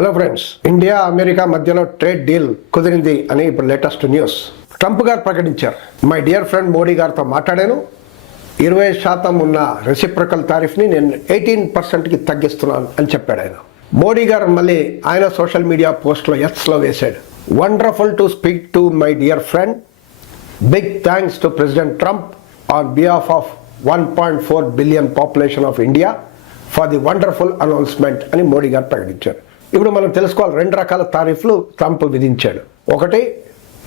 Hello friends India America మధ్యలో trade deal కుదిరింది అని ఇప్పుడు లేటెస్ట్ న్యూస్ ట్రంప్ గారు ప్రకటించారు. మై డియర్ ఫ్రెండ్ మోడీ గారితో మాట్లాడాను. ఇరవై శాతం ఉన్న రెసిప్రకల్ టారిఫ్ని నేను ఎయిటీన్ పర్సెంట్కి తగ్గిస్తున్నాను అని చెప్పాడు ఆయన. మోడీ గారు మళ్ళీ ఆయన సోషల్ మీడియా పోస్ట్లో ఎస్లో వేశాడు. Wonderful to speak to my dear friend big thanks to president Trump on behalf of one point four billion population of India for the wonderful announcement అని మోడీ గారు ప్రకటించారు. ఇప్పుడు మనం తెలుసుకోవాలి రెండు రకాల టారిఫ్లు ట్రంప్ విధించాడు. ఒకటి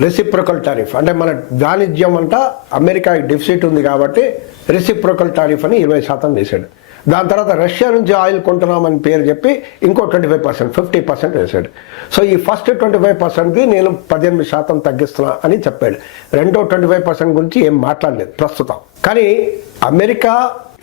రెసిప్రొకల్ టారిఫ్ అంటే మన వాణిజ్యం అంట అమెరికా డెఫిసిట్ ఉంది కాబట్టి రెసిప్రొకల్ టారిఫ్ అని ఇరవై శాతం వేశాడు. దాని తర్వాత రష్యా నుంచి ఆయిల్ కొంటున్నామని పేరు చెప్పి ఇంకో twenty five percent fifty percent వేశాడు. సో ఈ ఫస్ట్ ట్వంటీ ఫైవ్ పర్సెంట్కి నేను పద్దెనిమిది శాతం తగ్గిస్తున్నా అని చెప్పాడు. రెండో ట్వంటీ ఫైవ్ పర్సెంట్ గురించి ఏం మాట్లాడలేదు ప్రస్తుతం. కానీ అమెరికా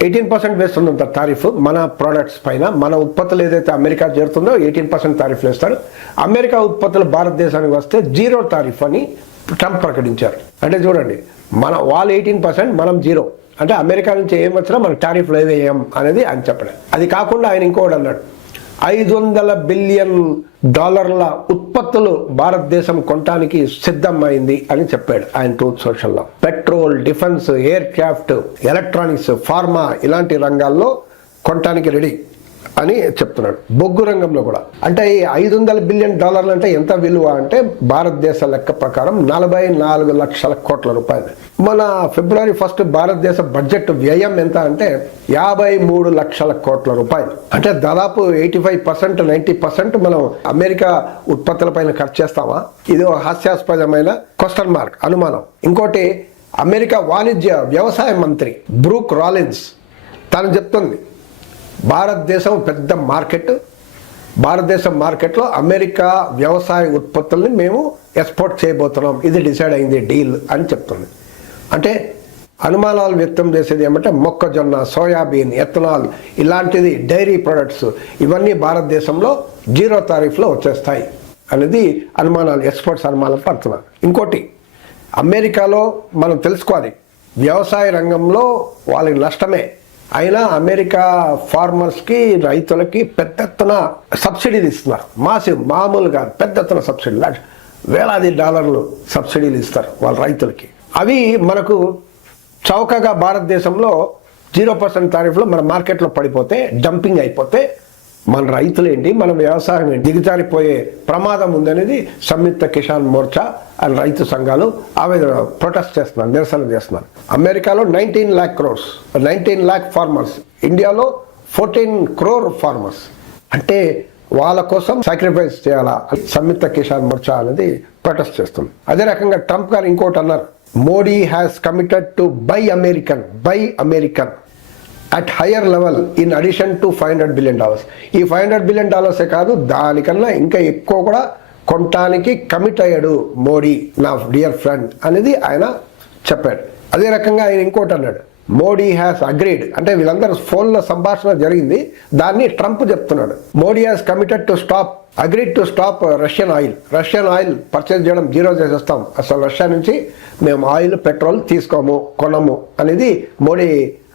ఎయిటీన్ పర్సెంట్ వేస్తుందంట టారిఫ్ మన ప్రోడక్ట్స్ పైన. మన ఉత్పత్తులు ఏదైతే అమెరికా చేరుతుందో ఎయిటీన్ పర్సెంట్ టారిఫ్ వేస్తారు. అమెరికా ఉత్పత్తులు భారతదేశానికి వస్తే జీరో టారిఫ్ అని ట్రంప్ ప్రకటించారు. అంటే చూడండి మన వాళ్ళు ఎయిటీన్ పర్సెంట్ మనం జీరో. అంటే అమెరికా నుంచి ఏం వచ్చినా మన టారిఫ్లు వేయం అనేది ఆయన చెప్పడం. అది కాకుండా ఆయన ఇంకోటి అన్నాడు ఐదు వందల బిలియన్ డాలర్ల ఉత్పత్తులు భారతదేశం కొనటానికి సిద్ధమైంది అని చెప్పాడు ఆయన truth సోషల్లో. Petrol defence aircraft electronics pharma ఇలాంటి రంగాల్లో కొనటానికి రెడీ అని చెప్తున్నాడు. బొగ్గు రంగంలో కూడా. అంటే ఈ ఐదు వందల బిలియన్ డాలర్లు అంటే ఎంత విలువ అంటే భారతదేశ లెక్క ప్రకారం నలభై నాలుగు లక్షల కోట్ల రూపాయలు. మన ఫిబ్రవరి ఫస్ట్ భారతదేశ బడ్జెట్ వ్యయం ఎంత అంటే యాభై మూడు లక్షల కోట్ల రూపాయలు. అంటే దాదాపు eighty five percent ninety percent మనం అమెరికా ఉత్పత్తుల పైన ఖర్చు చేస్తామా? ఇది హాస్యాస్పదమైన క్వశ్చన్ మార్క్ అనుమానం. ఇంకోటి అమెరికా వాణిజ్య వ్యవసాయ మంత్రి బ్రూక్ రాలిన్స్ తను చెప్తుంది భారతదేశం పెద్ద మార్కెట్. భారతదేశం మార్కెట్లో అమెరికా వ్యవసాయ ఉత్పత్తుల్ని మేము ఎక్స్పోర్ట్ చేయబోతున్నాం. ఇది డిసైడ్ అయింది డీల్ అని చెప్తుంది. అంటే అనుమానాలు వ్యక్తం చేసేది ఏమంటే మొక్కజొన్న సోయాబీన్ ఎథనాల్ ఇలాంటిది డైరీ ప్రొడక్ట్స్ ఇవన్నీ భారతదేశంలో జీరో తారీఫ్లో వచ్చేస్తాయి అనేది అనుమానాలు ఎక్స్పోర్ట్స్ అనుమానాలు పడుతున్నారు ఇంకోటి అమెరికాలో మనం తెలుసుకోవాలి వ్యవసాయ రంగంలో వాళ్ళకి నష్టమే. అయినా అమెరికా ఫార్మర్స్కి రైతులకి పెద్ద ఎత్తున సబ్సిడీలు ఇస్తున్నారు. మాసివ్ మామూలుగా పెద్ద ఎత్తున సబ్సిడీ. వేలాది డాలర్లు సబ్సిడీలు ఇస్తారు వాళ్ళ రైతులకి. అవి మనకు చౌకగా భారతదేశంలో జీరో పర్సెంట్ తారీఫ్లో మన మార్కెట్లో పడిపోతే డంపింగ్ అయిపోతే మన రైతులేంటి? మన వ్యవసాయం ఏంటి? దిగజారిపోయే ప్రమాదం ఉందనేది సంయుక్త కిసాన్ మోర్చా అండ్ రైతు సంఘాలు ఆవేదన ప్రొటెస్ట్ చేస్తున్నారు నిరసన చేస్తున్నారు. అమెరికాలో nineteen lakh crores nineteen lakh farmers ఇండియాలో ఫోర్టీన్ క్రోర్ ఫార్మర్స్. అంటే వాళ్ళ కోసం సాక్రిఫైస్ చేయాలా? సంయుక్త కిసాన్ మోర్చా అనేది ప్రొటెస్ట్ చేస్తుంది. అదే రకంగా ట్రంప్ గారు ఇంకోటి అన్నారు Modi has committed to buy American buy American at higher level in addition to five hundred billion dollars ఈ ఫైవ్ హండ్రెడ్ బిలియన్ డాలర్సే కాదు దానికన్నా ఇంకా ఎక్కువ కూడా కొనటానికి కమిట్ అయ్యాడు మోడీ నా డియర్ ఫ్రెండ్ అనేది ఆయన చెప్పాడు. అదే రకంగా ఆయన ఇంకోటి అన్నాడు. మోడీ హ్యాస్ అగ్రీడ్ అంటే వీళ్ళందరూ ఫోన్లో సంభాషణ జరిగింది. దాన్ని ట్రంప్ చెప్తున్నాడు. Modi has committed to stop agreed to stop Russian oil Russian oil purchase చేయడం జీరో చేసేస్తాం. అసలు రష్యా నుంచి మేము ఆయిల్ పెట్రోల్ తీసుకోము కొనము అనేది మోడీ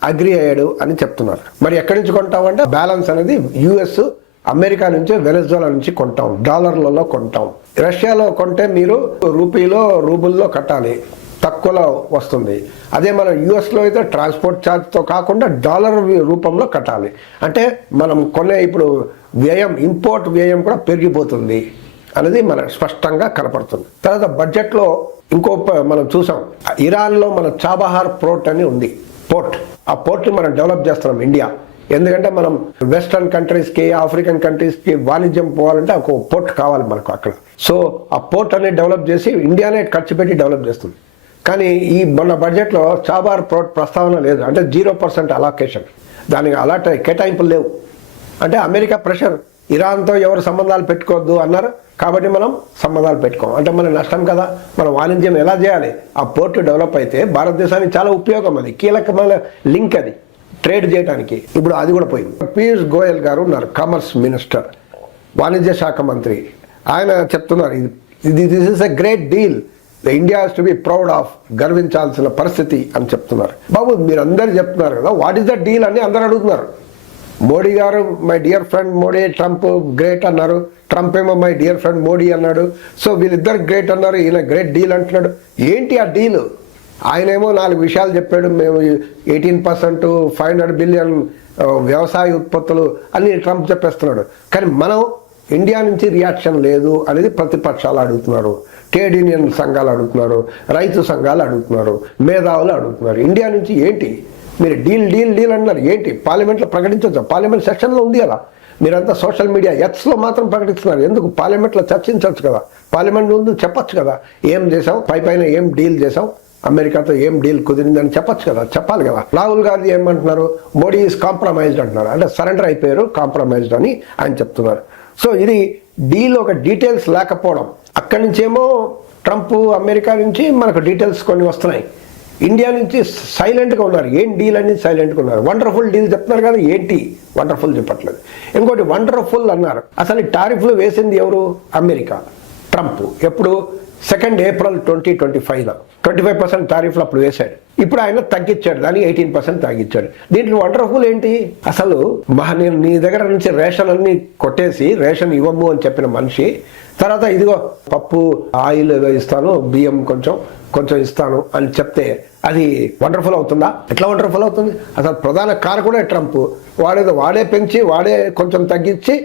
అగ్రి అయ్యాడు అని చెప్తున్నారు. మరి ఎక్కడి నుంచి కొంటామంటే బ్యాలెన్స్ అనేది యుఎస్ అమెరికా నుంచి వెనజులా నుంచి కొంటాం. డాలర్లలో కొంటాం. రష్యాలో కొంటే మీరు రూపీలో రూబుల్లో కట్టాలి. తక్కువలో వస్తుంది. అదే మనం యుఎస్లో అయితే ట్రాన్స్పోర్ట్ ఛార్జ్తో కాకుండా డాలర్ రూపంలో కట్టాలి. అంటే మనం కొనే ఇప్పుడు వ్యయం ఇంపోర్ట్ వ్యయం కూడా పెరిగిపోతుంది అనేది మనకు స్పష్టంగా కనపడుతుంది. తర్వాత బడ్జెట్లో ఇంకో మనం చూసాం. ఇరాన్లో మన చాబహార్ ప్రోట్ అని ఉంది. పోర్ట్. ఆ పోర్ట్ని మనం డెవలప్ చేస్తున్నాం ఇండియా. ఎందుకంటే మనం వెస్టర్న్ కంట్రీస్కి ఆఫ్రికన్ కంట్రీస్కి వాణిజ్యం పోవాలంటే ఒక పోర్ట్ కావాలి మనకు అక్కడ. సో ఆ పోర్ట్ అనేది డెవలప్ చేసి ఇండియానే ఖర్చు పెట్టి డెవలప్ చేస్తుంది. కానీ ఈ మొన్న బడ్జెట్లో చాబార్ పోర్ట్ ప్రస్తావన లేదు. అంటే జీరో పర్సెంట్ అలాకేషన్ దానికి అలాట్ కేటాయింపులు లేవు. అంటే అమెరికా ప్రెషర్ ఇరాన్తో ఎవరు సంబంధాలు పెట్టుకోవద్దు అన్నారు. కాబట్టి మనం సంబంధాలు పెట్టుకోం. అంటే మన నష్టం కదా. మన వాణిజ్యం ఎలా చేయాలి? ఆ పోర్టు డెవలప్ అయితే భారతదేశానికి చాలా ఉపయోగం అది. కీలకమైన లింక్ అది. ట్రేడ్ చేయడానికి ఇప్పుడు అది కూడా పోయింది. పీయూష్ గోయల్ గారు ఉన్నారు కామర్స్ మినిస్టర్ వాణిజ్య శాఖ మంత్రి. ఆయన చెప్తున్నారు ఇది ఇది this is a great deal the India to be proud of గర్వించాల్సిన పరిస్థితి అని చెప్తున్నారు. బాబు మీరు అందరు చెప్తున్నారు కదా వాట్ ఈస్ ద డీల్ అని అందరు అడుగుతున్నారు. మోడీ గారు my dear friend Modi Trump great అన్నారు. ట్రంప్ ఏమో మై డియర్ ఫ్రెండ్ మోడీ అన్నాడు. సో వీళ్ళిద్దరు గ్రేట్ అన్నారు. ఈయన గ్రేట్ డీల్ అంటున్నాడు. ఏంటి ఆ డీల్? ఆయనేమో నాలుగు విషయాలు చెప్పాడు. మేము eighteen percent five hundred billion వ్యవసాయ ఉత్పత్తులు అని ట్రంప్ చెప్పేస్తున్నాడు. కానీ మనం ఇండియా నుంచి రియాక్షన్ లేదు అనేది ప్రతిపక్షాలు అడుగుతున్నారు. ట్రేడ్ యూనియన్ సంఘాలు అడుగుతున్నారు. రైతు సంఘాలు అడుగుతున్నారు. మేధావులు అడుగుతున్నారు. ఇండియా నుంచి ఏంటి? మీరు డీల్ డీల్ డీల్ అన్నారు. ఏంటి? పార్లమెంట్లో ప్రకటించవచ్చు పార్లమెంట్ సెషన్లో ఉంది కదా. మీరంతా సోషల్ మీడియా ఎత్స్లో మాత్రం ప్రకటిస్తున్నారు. ఎందుకు? పార్లమెంట్లో చర్చించవచ్చు కదా. పార్లమెంట్ ముందు చెప్పచ్చు కదా. ఏం చేసాం పై పైన ఏం డీల్ చేసాం అమెరికాతో ఏం డీల్ కుదిరిందని చెప్పచ్చు కదా. చెప్పాలి కదా. రాహుల్ గాంధీ ఏమంటున్నారు? మోడీ ఈజ్ కాంప్రమైజ్డ్ అంటున్నారు. అంటే సరెండర్ అయిపోయారు కాంప్రమైజ్డ్ అని ఆయన చెప్తున్నారు. సో ఇది డీల్ ఒక డీటెయిల్స్ లేకపోవడం. అక్కడి నుంచేమో ట్రంప్ అమెరికా నుంచి మనకు డీటెయిల్స్ కొన్ని వస్తున్నాయి. ఇండియా నుంచి సైలెంట్గా ఉన్నారు. ఏం డీల్ అనేది సైలెంట్గా ఉన్నారు. వండర్ఫుల్ డీల్ చెప్తున్నారు కానీ ఏంటి వండర్ఫుల్ చెప్పట్లేదు. ఇంకోటి వండర్ఫుల్ అన్నారు. అసలు టారిఫ్లు వేసింది ఎవరు? అమెరికా. ట్రంప్. ఎప్పుడు? సెకండ్ ఏప్రిల్ ట్వంటీ ట్వంటీ ఫైవ్లో ట్వంటీ ఫైవ్ పర్సెంట్ టారిఫ్లు అప్పుడు వేశాడు. ఇప్పుడు ఆయన తగ్గించాడు దాన్ని ఎయిటీన్ పర్సెంట్ తగ్గించాడు దీంట్లో వండర్ఫుల్ ఏంటి? అసలు మహా నేను నీ దగ్గర నుంచి రేషన్ అన్ని కొట్టేసి రేషన్ ఇవ్వము అని చెప్పిన మనిషి తర్వాత ఇదిగో పప్పు ఆయిల్ ఏదో ఇస్తాను బియ్యం కొంచెం కొంచెం ఇస్తాను అని చెప్తే అది వండర్ఫుల్ అవుతుందా? ఎట్లా వండర్ఫుల్ అవుతుంది? అసలు ప్రధాన కారకుడే ట్రంప్. వాడేదో వాడే పెంచి వాడే కొంచెం తగ్గించి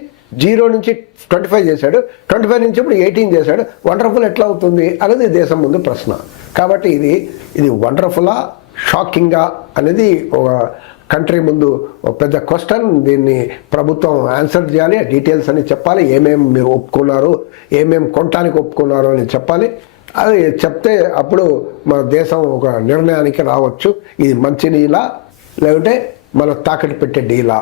జీరో నుంచి ట్వంటీ ఫైవ్ చేశాడు ట్వంటీ ఫైవ్ నుంచి ఇప్పుడు ఎయిటీన్ చేశాడు వండర్ఫుల్ ఎట్లా అవుతుంది అనేది దేశం ముందు ప్రశ్న. కాబట్టి ఇది ఇది వండర్ఫుల్లా షాకింగ్గా అనేది ఒక కంట్రీ ముందు ఒక పెద్ద క్వశ్చన్. దీన్ని ప్రభుత్వం ఆన్సర్ చేయాలి డీటెయిల్స్ అని చెప్పాలి ఏమేమి మీరు ఒప్పుకున్నారు ఏమేమి కొనటానికి ఒప్పుకున్నారు అని చెప్పాలి. అది చెప్తే అప్పుడు మన దేశం ఒక నిర్ణయానికి రావచ్చు. ఇది మంచి నీలా లేకుంటే మన తాకట్టు పెట్టే డీలా.